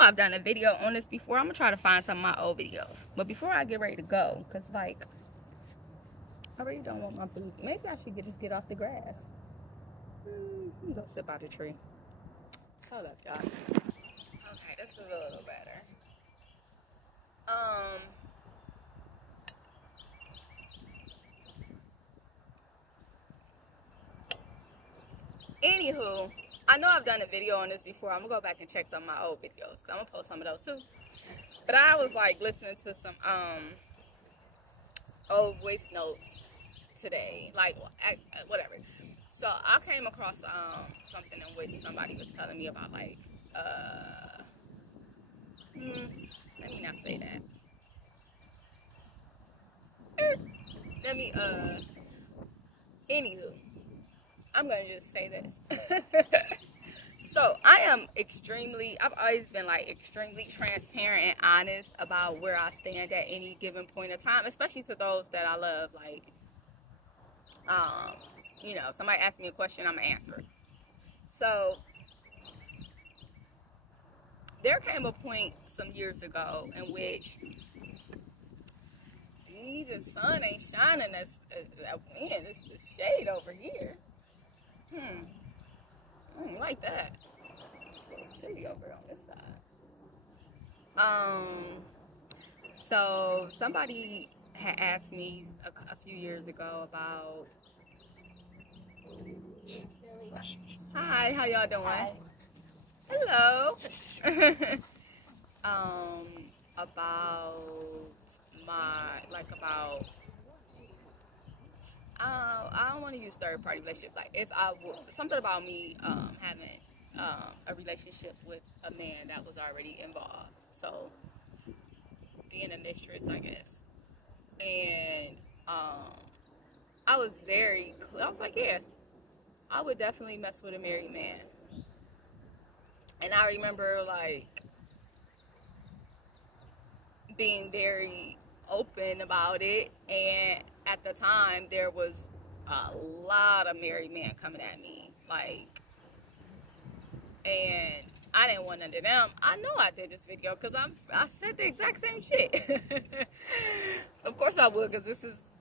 I've done a video on this before. I'm gonna try to find some of my old videos. But before I get ready to go, cause like I really don't want my food. Maybe I should just get off the grass. Let me go sit by the tree. Hold up, y'all. Okay, this is a little better. Anywho, I know I've done a video on this before. I'm gonna go back and check some of my old videos, cause I'm gonna post some of those too. But I was like listening to some old voice notes today, like whatever. So I came across something in which somebody was telling me about like let me not say that. Let me anywho, I'm gonna just say this. So I've always been like extremely transparent and honest about where I stand at any given point of time, especially to those that I love. Like, you know, somebody asks me a question, I'm gonna answer it. So there came a point some years ago in which the sun ain't shining as wind. It's the shade over here. I don't like that. Shady over on this side. So somebody had asked me a few years ago about. Hi, how y'all doing? Hi. Hello. About I don't want to use third party relationship. Like if something about me having a relationship with a man that was already involved. So being a mistress, I guess. And I was very clear. I was like, yeah, I would definitely mess with a married man. And I remember like being very open about it, and at the time there was a lot of married men coming at me, like, and I didn't want none of them. I know I did this video because I said the exact same shit. Of course I would, because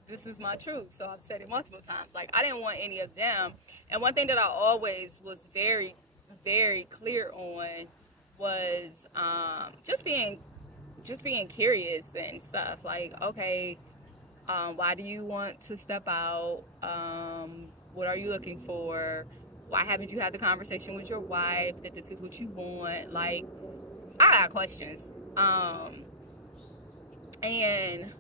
this is my truth. So I've said it multiple times. Like, I didn't want any of them. And one thing that I always was very, very clear on was just being curious and stuff. Like, okay, why do you want to step out? What are you looking for? Why haven't you had the conversation with your wife that this is what you want? Like, I got questions. And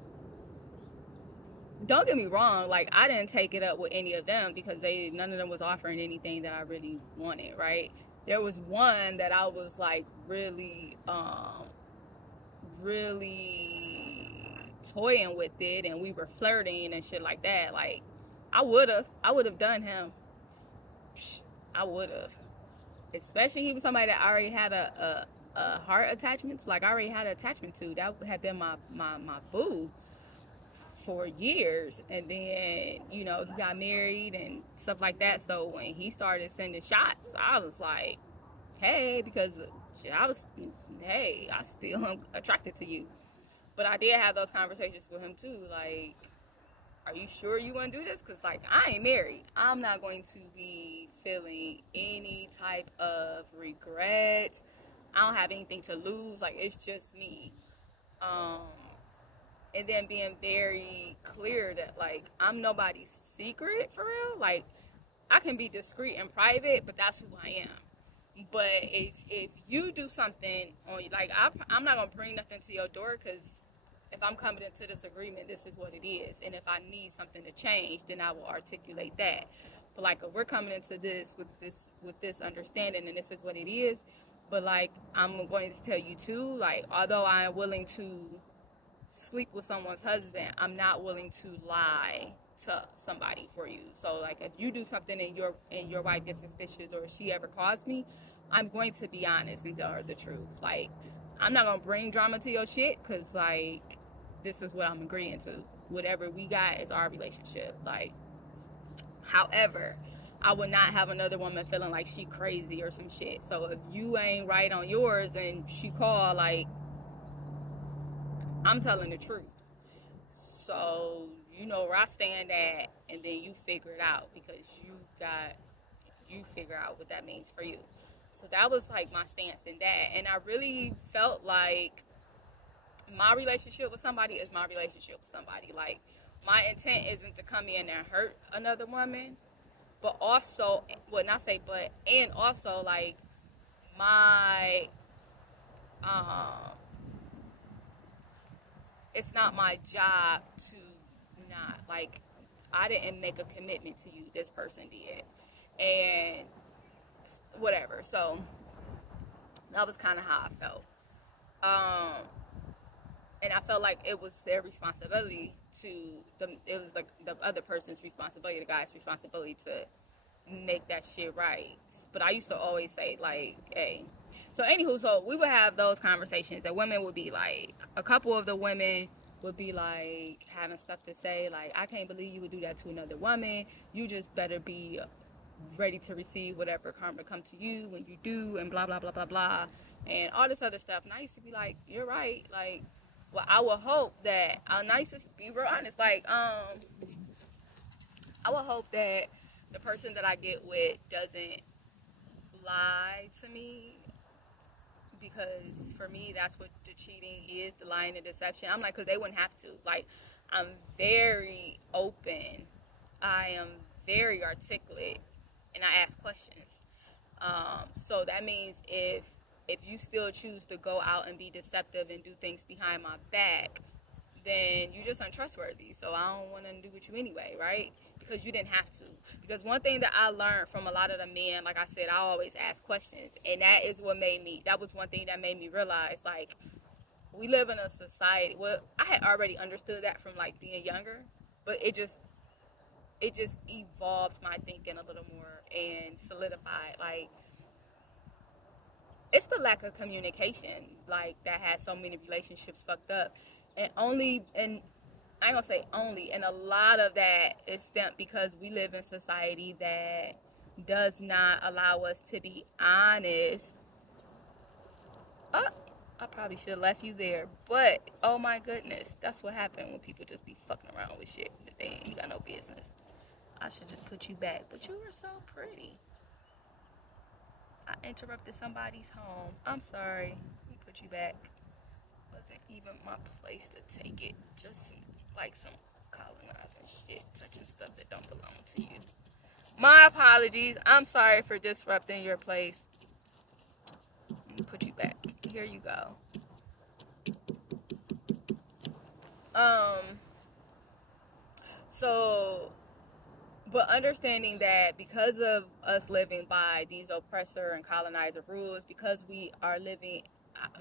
don't get me wrong, like, I didn't take it up with any of them because none of them was offering anything that I really wanted, right? There was one that I was like really toying with it, and we were flirting and shit like that. Like, I would have done him. I would have. Especially he was somebody that I already had a heart attachment to. Like, I already had an attachment to. That had been my boo for years. And then, you know, he got married and stuff like that. So when he started sending shots, I was like, hey, because shit, I still am attracted to you. But I did have those conversations with him too. Like, are you sure you want to do this? Because, like, I ain't married. I'm not going to be feeling any type of regret. I don't have anything to lose. Like, it's just me. And then being very clear that, like, I'm nobody's secret for real. Like, I can be discreet and private, but that's who I am. But if you do something on, like, I'm not going to bring nothing to your door, because if I'm coming into this agreement, this is what it is. And if I need something to change, then I will articulate that. But, like, if we're coming into this with this understanding, and this is what it is, but, like, I'm going to tell you too, like, although I am willing to sleep with someone's husband, I'm not willing to lie to somebody for you. So, like, if you do something and your wife gets suspicious, or she ever calls me, I'm going to be honest and tell her the truth. Like, I'm not going to bring drama to your shit, because, like, this is what I'm agreeing to. Whatever we got is our relationship. Like, however, I would not have another woman feeling like she crazy or some shit. So if you ain't right on yours and she call, like, I'm telling the truth. So you know where I stand at, and then you figure it out, because you figure out what that means for you. So that was like my stance in that. And I really felt like my relationship with somebody is my relationship with somebody. Like, my intent isn't to come in and hurt another woman, but also, well, not say but, and also, like, my, it's not my job to not, like, I didn't make a commitment to you, this person did, and whatever. So that was kind of how I felt. And I felt like it was their responsibility it was like the other person's responsibility, the guy's responsibility, to make that shit right. But I used to always say, like, hey. So anywho, so we would have those conversations, and women would be like, a couple of the women would be like having stuff to say, like, I can't believe you would do that to another woman. You just better be ready to receive whatever karma come to you when you do, and blah blah blah blah blah, and all this other stuff. And I used to be like, you're right. Like, well, I would hope that, and I used to be real honest, like, I would hope that the person that I get with doesn't lie to me, because for me, that's what the cheating is, the lying and deception. I'm like, because they wouldn't have to. Like, I'm very open. I am very articulate, and I ask questions. So that means if you still choose to go out and be deceptive and do things behind my back, then you're just untrustworthy. So I don't want to do with you anyway, right? Because you didn't have to. Because one thing that I learned from a lot of the men, like I said, I always ask questions. And that was one thing that made me realize, like, we live in a society, well, I had already understood that from, like, being younger, but it just evolved my thinking a little more and solidified, like, it's the lack of communication, like, that has so many relationships fucked up. And I ain't gonna say only, and a lot of that is stemmed because we live in society that does not allow us to be honest. Oh, I probably should have left you there, but oh my goodness, that's what happened when people just be fucking around with shit that they ain't got no business. I should just put you back, but you were so pretty. I interrupted somebody's home. I'm sorry. Let me put you back. Wasn't even my place to take it. Just like some colonizing shit, touching stuff that don't belong to you. My apologies. I'm sorry for disrupting your place. Let me put you back. Here you go. But understanding that because of us living by these oppressor and colonizer rules, because we are living,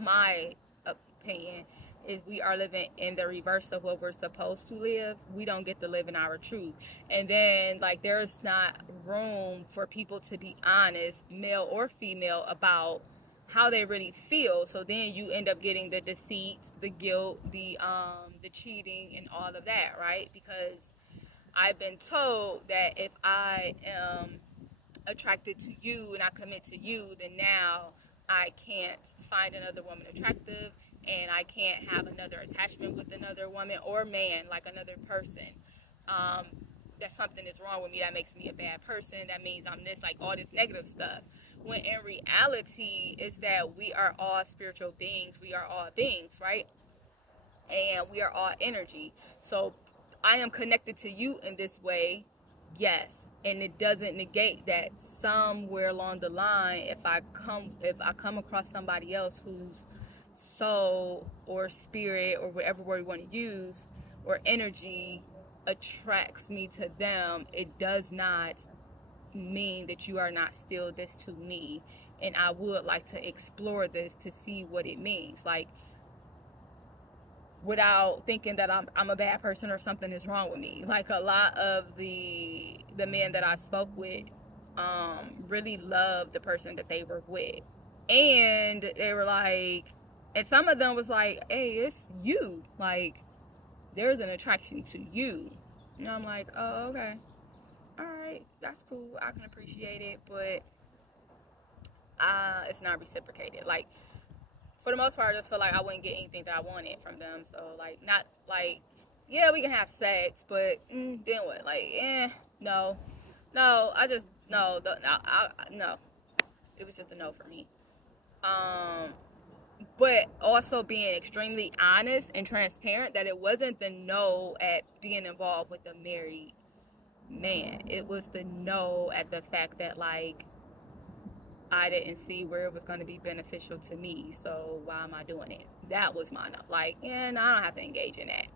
my opinion is, we are living in the reverse of what we're supposed to live, we don't get to live in our truth. And then, like, there's not room for people to be honest, male or female, about how they really feel. So then you end up getting the deceit, the guilt, the cheating, and all of that, right? Because I've been told that if I am attracted to you and I commit to you, then now I can't find another woman attractive, and I can't have another attachment with another woman or man, like another person. That something is wrong with me, that makes me a bad person, that means I'm this, like all this negative stuff. When in reality, is that we are all spiritual beings, we are all beings, right? And we are all energy. So I am connected to you in this way, yes, and it doesn't negate that somewhere along the line, if I come across somebody else whose soul or spirit, or whatever word you want to use, or energy attracts me to them, it does not mean that you are not still this to me. And I would like to explore this to see what it means, like, without thinking that I'm a bad person or something is wrong with me. Like, a lot of the men that I spoke with really loved the person that they were with, and they were like, and some of them was like, hey, it's you, like, there's an attraction to you. And I'm like, oh, okay. all right, that's cool. I can appreciate it, but it's not reciprocated. Like, for the most part, I just feel like I wouldn't get anything that I wanted from them. So, like, not like, yeah, we can have sex, but then what? Like, no, I just no, no. It was just a no for me. But also being extremely honest and transparent that it wasn't the no at being involved with a married man. It was the no at the fact that, like, I didn't see where it was going to be beneficial to me, so why am I doing it? That was my no. Like, no, I don't have to engage in that.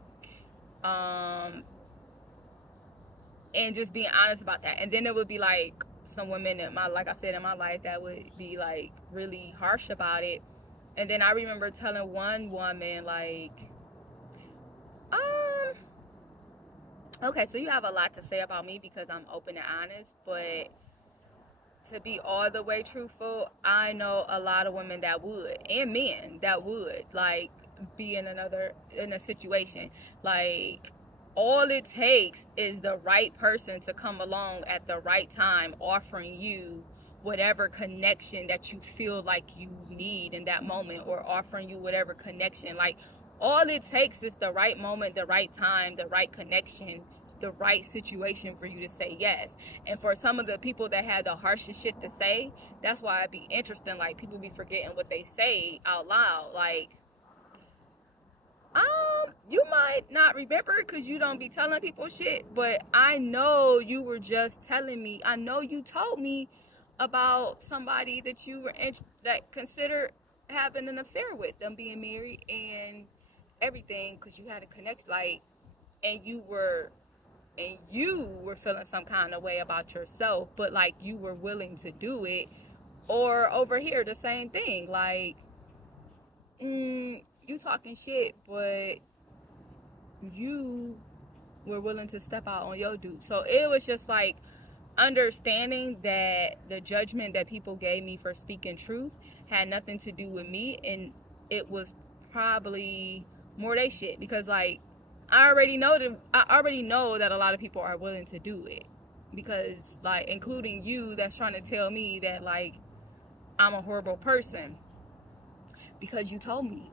And just being honest about that. And then there would be, like, some women in my, like I said, in my life that would be, like, really harsh about it. And then I remember telling one woman, like, okay, so you have a lot to say about me because I'm open and honest, but to be all the way truthful, I know a lot of women that would, and men that would, like, be in a situation. Like, all it takes is the right person to come along at the right time, offering you whatever connection that you feel like you need in that moment, or offering you whatever connection. Like, all it takes is the right moment, the right time, the right connection, the right situation for you to say yes. And for some of the people that had the harshest shit to say, that's why it'd be interesting. Like, people be forgetting what they say out loud. Like, you might not remember because you don't be telling people shit, but I know you were just telling me. I know you told me about somebody that you were that considered having an affair with, them being married and everything, because you had a connection, like, and you were feeling some kind of way about yourself, but, like, you were willing to do it. Or over here, the same thing, like, you talking shit, but you were willing to step out on your dude. So it was just, like, understanding that the judgment that people gave me for speaking truth had nothing to do with me, and it was probably more they shit, because, like, I already know that a lot of people are willing to do it, because, like, including you, that's trying to tell me that, like, I'm a horrible person because you told me.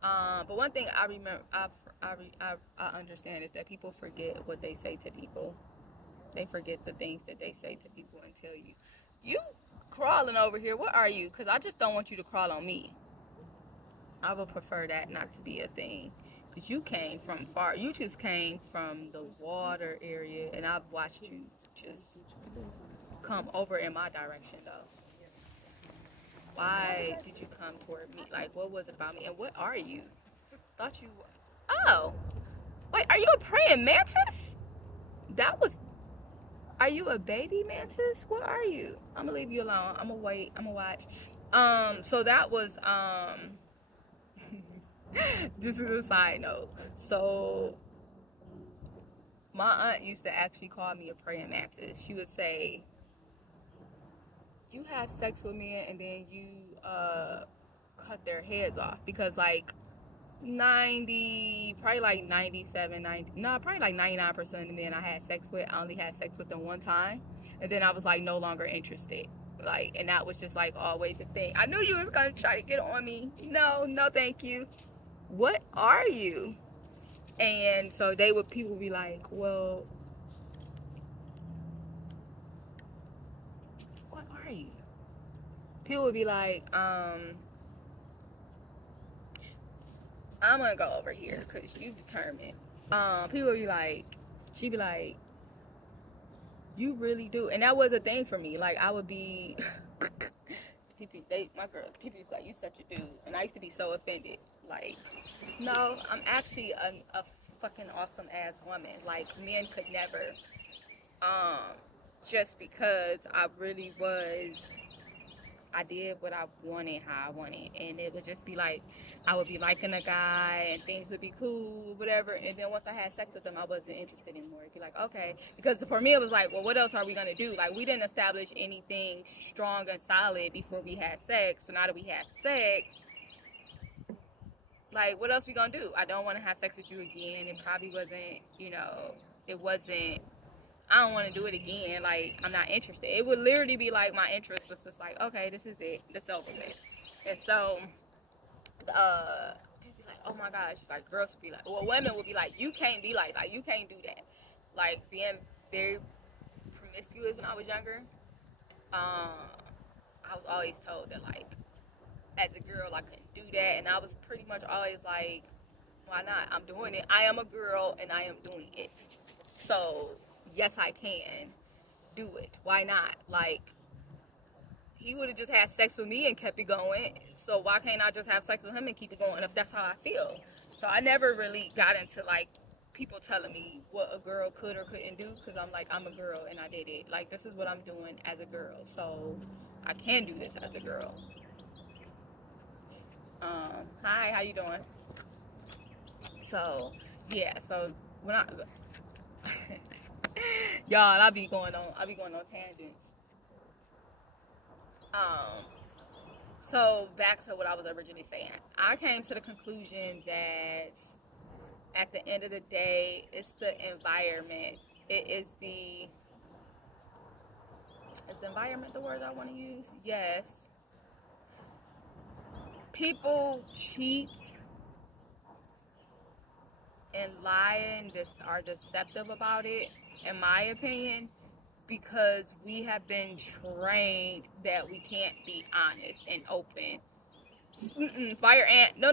But one thing I remember, I understand, is that people forget what they say to people. They forget the things that they say to people and tell you. You crawling over here, what are you? Because I just don't want you to crawl on me. I would prefer that not to be a thing. Because you came from far. You just came from the water area, and I've watched you just come over in my direction, though. Why did you come toward me? Like, what was it about me? And what are you? Thought you were... Oh. Wait, are you a praying mantis? Are you a baby mantis? What are you? I'm gonna leave you alone. I'm gonna wait. I'm gonna watch. So that was, this is a side note. So my aunt used to actually call me a praying mantis. She would say, you have sex with men and then you cut their heads off, because, like, probably like 99% of the men I had sex with, I only had sex with them one time, and then I was, like, no longer interested. Like, and that was just, like, always a thing. I knew you was gonna try to get on me. No, thank you. What are you? And so people would be like, well, what are you? People would be like, I'm gonna go over here because you determined. People would be like, she'd be like, you really do. And that was a thing for me. Like, I would be, people used to be like, you such a dude. And I used to be so offended. Like, no, I'm actually a fucking awesome ass woman. Like, men could never, just because I really was, I did what I wanted, how I wanted, and it would just be like, I would be liking a guy, and things would be cool, whatever, and then once I had sex with them, I wasn't interested anymore. It'd be like, okay, because for me, it was like, well, what else are we gonna do? Like, we didn't establish anything strong and solid before we had sex, so now that we had sex, like, what else we gonna do? I don't want to have sex with you again. It probably wasn't, it wasn't I don't want to do it again. Like, I'm not interested. It would literally be like my interest was just like, okay, this is it. This is over with. And so, they'd be like, oh my gosh. Like, girls would be like, well, women would be like, you can't be like you can't do that. Like, being very promiscuous when I was younger, I was always told that, like, as a girl, I couldn't do that. And I was pretty much always like, why not? I'm doing it. I am a girl, and I am doing it. So, yes, I can do it. Why not? Like, he would have just had sex with me and kept it going. So, why can't I just have sex with him and keep it going if that's how I feel? So, I never really got into, like, people telling me what a girl could or couldn't do, because I'm like, I'm a girl and I did it. Like, this is what I'm doing as a girl. So, I can do this as a girl. Hi, how you doing? So, yeah, so when I y'all, I be going on tangents. So back to what I was originally saying. I came to the conclusion that at the end of the day, it's the environment. Is the environment the word I want to use? Yes. People cheat and lie and are deceptive about it, in my opinion, because we have been trained that we can't be honest and open. Fire ant. No.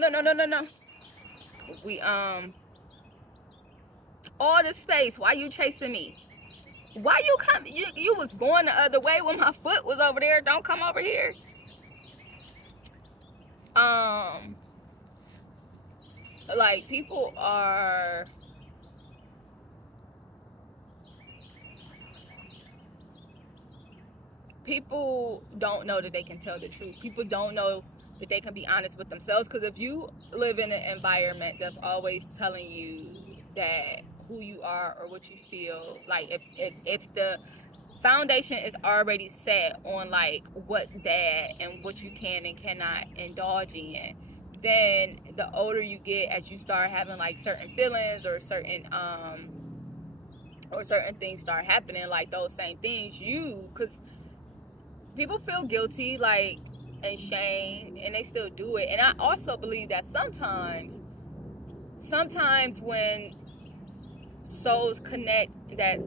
We all the space. Why you chasing me? Why you come? You was going the other way when my foot was over there. Don't come over here. Like, people don't know that they can tell the truth. People don't know that they can be honest with themselves, because if you live in an environment that's always telling you that who you are or what you feel, like if the foundation is already set on like what's bad and what you can and cannot indulge in, then the older you get, as you start having like certain feelings or certain things start happening, like those same things, because people feel guilty, like, and shame, and they still do it. And I also believe that sometimes when souls connect that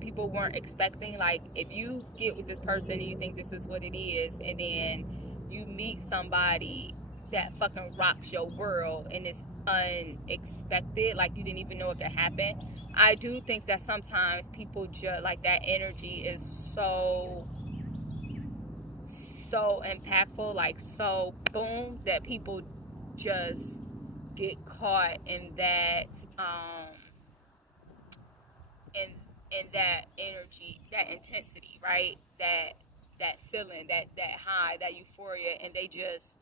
people weren't expecting, like if you get with this person and you think this is what it is, and then you meet somebody that fucking rocks your world and it's unexpected, like you didn't even know it could happen. I do think that sometimes people just like that energy is so impactful, like so boom, that people just get caught in that in that energy, that intensity, right? That feeling, that high, that euphoria, and they just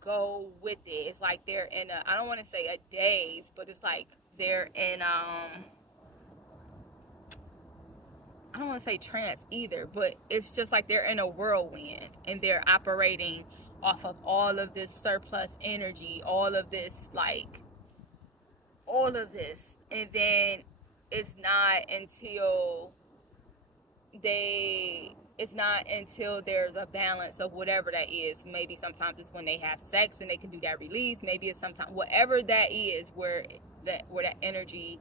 go with it. It's like they're in I don't want to say a daze, but it's like they're in I don't want to say trance either, but it's just like they're in a whirlwind and they're operating off of all of this surplus energy, all of this, and then it's not until there's a balance of whatever that is. Maybe sometimes it's when they have sex and they can do that release. Maybe it's sometimes whatever that is, where that energy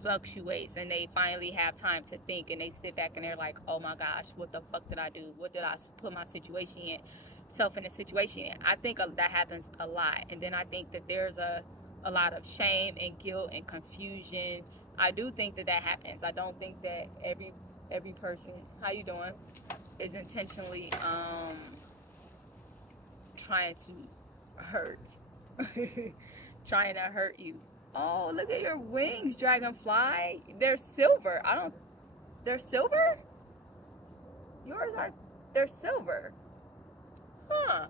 fluctuates, and they finally have time to think, and they sit back and they're like, oh my gosh, what the fuck did I do? What did I put myself in a situation in? I think that happens a lot. And then I think that there's a lot of shame and guilt and confusion. I do think that happens. I don't think that every person, how you doing, is intentionally trying to hurt trying to hurt you. Oh, look at your wings, dragonfly. They're silver. They're silver? They're silver. Huh.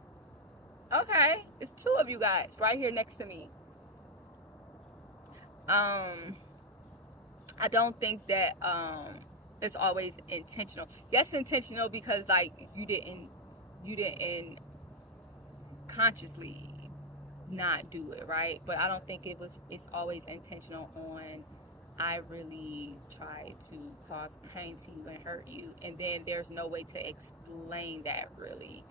Okay. It's two of you guys right here next to me. I don't think that it's always intentional. Yes, intentional, because like you didn't consciously not do it, right? But I don't think it's always intentional on I really try to cause pain to you and hurt you, and then there's no way to explain that really.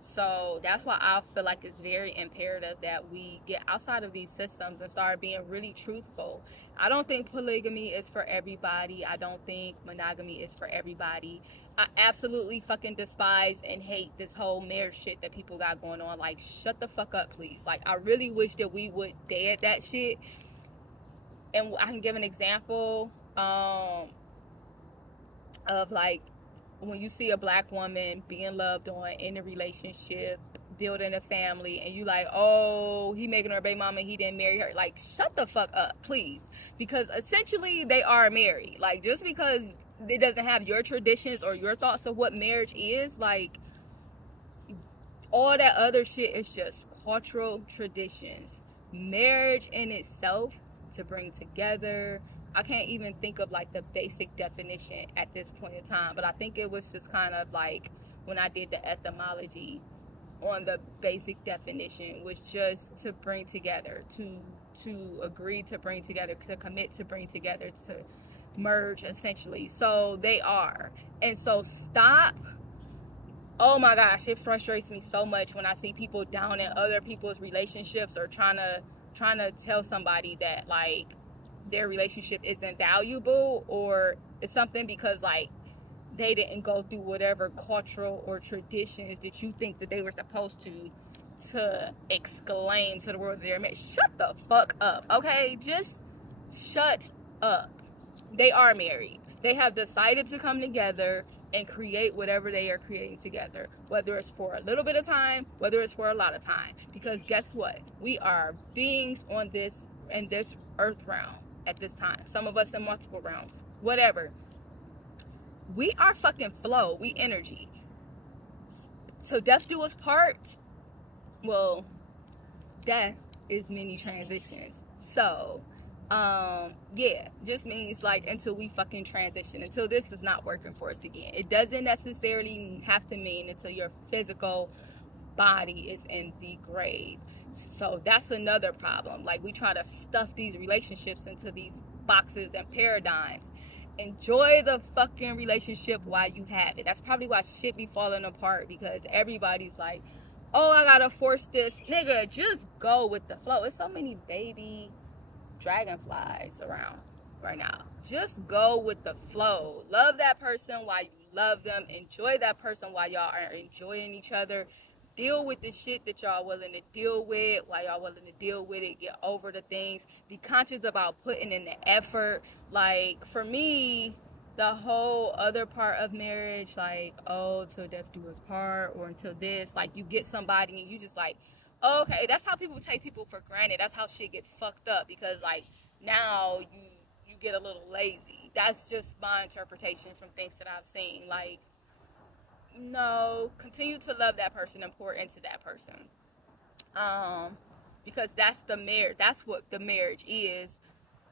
So that's why I feel like it's very imperative that we get outside of these systems and start being really truthful. I don't think polygamy is for everybody. I don't think monogamy is for everybody. I absolutely fucking despise and hate this whole marriage shit that people got going on. Like, shut the fuck up, please. Like, I really wish that we would dead that shit. And I can give an example of, like, when you see a black woman being loved on in a relationship, building a family, and you like, oh, he making her a baby mama, he didn't marry her. Like, shut the fuck up, please. Because essentially they are married. Like, just because it doesn't have your traditions or your thoughts of what marriage is, like, all that other shit is just cultural traditions. Marriage in itself, to bring together, I can't even think of like the basic definition at this point in time, but I think it was just kind of like when I did the etymology on the basic definition was just to bring together, to agree to bring together, to commit to bring together, to merge essentially. So they are. And so stop. Oh my gosh, it frustrates me so much when I see people down in other people's relationships or trying to tell somebody that like their relationship isn't valuable or it's something because like they didn't go through whatever cultural or traditions that you think that they were supposed to exclaim to the world that they're married. Shut the fuck up, okay? Just shut up. They are married. They have decided to come together and create whatever they are creating together, whether it's for a little bit of time, whether it's for a lot of time. Because guess what? We are beings on this earth realm at this time. Some of us in multiple realms, whatever. We are fucking flow. We energy. So death do us part. Well, death is many transitions. So yeah, just means like until we fucking transition, until this is not working for us again. It doesn't necessarily have to mean until your physical body is in the grave. So that's another problem. Like, we try to stuff these relationships into these boxes and paradigms. Enjoy the fucking relationship while you have it. That's probably why shit be falling apart, because everybody's like, oh, I gotta force this. Nigga, just go with the flow. It's so many baby dragonflies around right now. Just go with the flow. Love that person while you love them. Enjoy that person while y'all are enjoying each other. Deal with the shit that y'all willing to deal with while y'all willing to deal with it. Get over the things. Be conscious about putting in the effort. Like, for me, the whole other part of marriage, like, oh, till death do us part, or until this, like, you get somebody and you just like, oh, okay, that's how people take people for granted. That's how shit get fucked up, because like now you get a little lazy. That's just my interpretation from things that I've seen. Like, no, continue to love that person and pour into that person, because that's the marriage. That's what the marriage is.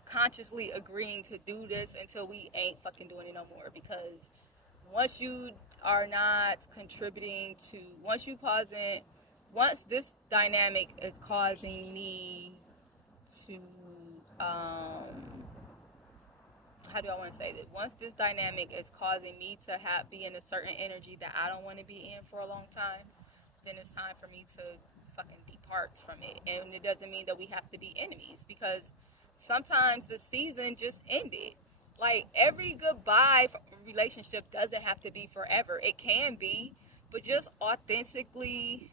Consciously agreeing to do this until we ain't fucking doing it no more. Because once you are not contributing to, once this dynamic is causing me to, how do I want to say this? Once this dynamic is causing me to be in a certain energy that I don't want to be in for a long time, then it's time for me to fucking depart from it. And it doesn't mean that we have to be enemies, because sometimes the season just ended. Like, every goodbye relationship doesn't have to be forever. It can be, but just authentically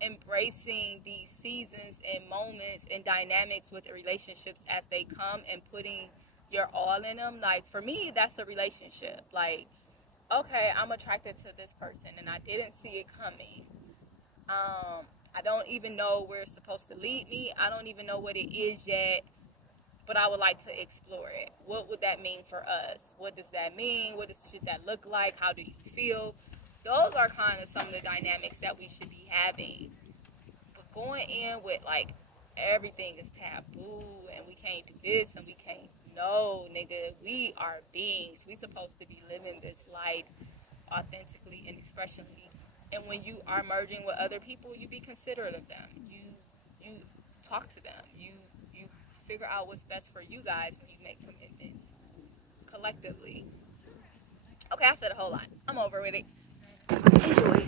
embracing these seasons and moments and dynamics with the relationships as they come and putting your all in them. Like, for me, that's a relationship. Like, okay, I'm attracted to this person and I didn't see it coming. I don't even know where it's supposed to lead me. I don't even know what it is yet, but I would like to explore it. What would that mean for us? What does that mean? What does shit that look like? How do you feel? Those are kind of some of the dynamics that we should be having. But going in with like everything is taboo and we can't do this and we can't, no, nigga, we are beings. We supposed to be living this life authentically and expressionally. And when you are merging with other people, you be considerate of them. You talk to them. You figure out what's best for you guys when you make commitments collectively. Okay, I said a whole lot. I'm over with it. Enjoy.